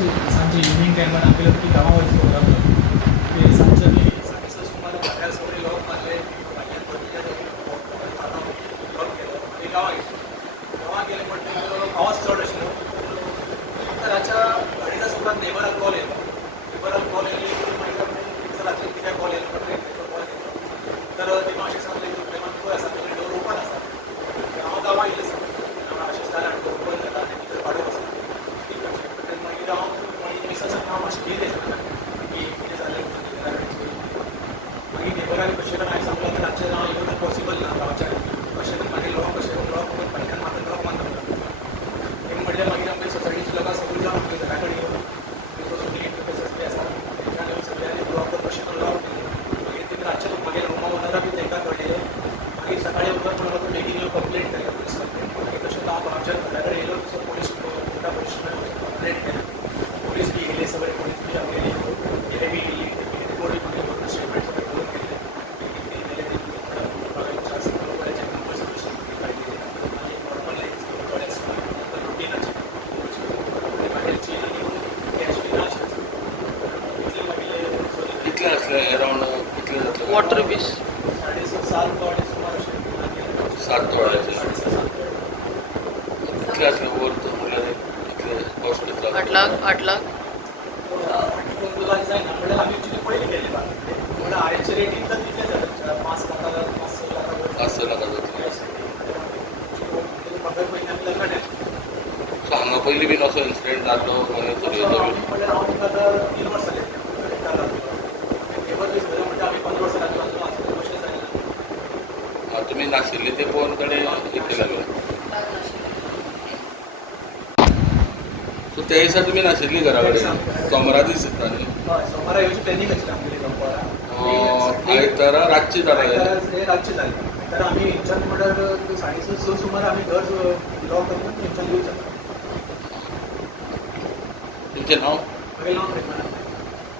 सांजे इव्हिनिंग टायमार आमगेले की गांवा वयचो प्रोग्राम ते सांजचे आमी सांजेचो सुमार भायर सगळे लॉक मारले भायर लॉक केलो आनी गांवां गेले म्हणटकीर पावस चड आशिल्लो तर रातच्या 2:30 सुमार नेबराक कॉल येयलो की मागीर आमी रात्री कित्याक कॉल येयलो कॉल येयलो तर तेमा अशें सांगलें की प्रेमान खंय आसा तेजे डोर ओपन आसा हांव गांवां येयलें सांगलें अशें जालें आनी डोर ओपन जाता आनी भितर भाडूक आसा ठीक आहे मागीर हांव मागीर मिसेसाक हांव मातशें भिलें की कितें जालें घरा कडेन मागीर नेबराक कशें करून हांवें सांगलें की रातचें हांव येवंक पॉसिबल ना गांवच्या कशें करून मागीर लॉक करून भायल्यान म्हाका लॉक मारता तें म्हणल्यार मागीर आमच्या सोसायटीची लोकां सगळीं जावन आमच्या घरा कडेन येवन सगळीं सगळीं आसा तेंच्यान येवन सगळ्यांनी लॉक कशें करून लॉक केलें मागीर तें रातचें मागीर रूमा ओनराक बी तेंकां कळयलें मागीर सकाळीं उठून म्हाका बेगीन येवन कंप्लेंट केलें पुलीस कंप्लेंट मागीर तशें हांव आमच्या घरा कडेन येयलो तसो पुलीस कोर्टा पुलीस कंप्लेंट केलें पुलीस बी येयले सगळे पुलीस बी आमगेले हे बी येयली रिपोर्ट बी मागीर स्टेटमेंट सगळें करून केलें कितले असले अरावंड कितले जातले वॉटर बीस 7.5 तोडे सुमार अशें 7 तोळ्याचे 7.5 कितले असले वर्थ म्हणल्यार कितले कॉस्ट कितलो 8 लाख 8 लाख जायना म्हणल्यार आमी एक्चुली पयलीं गेले म्हणल्यार आयचे रेटीन तर तितले जाले 5 लाखां 5-6 लाखां 5-6 लाखां जातले पंदरा म्हयन्यान लग्न ठरलें सो हांगा पयलीं बीन असो इन्सिडेंट जाल्लो म्हणजे चलयेचो बीन म्हणल्यार हांव तुमकां आतां 3 वर्सां जालीं रेंटार रावलो टेबल बी सगळें म्हणटा आमी 15 वर्सां रावलो आसलो तशें जायना तुमी नाशिल्ले ते पळोवन कडेन इतले लागले सो त्या दिसा तुमी नाशिल्ली घरा कडेन सोमारा दीस येता न्ही हय सोमारा येवची प्लॅनिंग आशिल्ली आमगेली दनपारां आयतारा रातची जालें हे रातचें जालें तर आमी हेंच्यान म्हणल्यार 6:30 सुमार आमी घर लॉक करून हेंच्यान यूज जाता तुमचें नांव मागीर हांव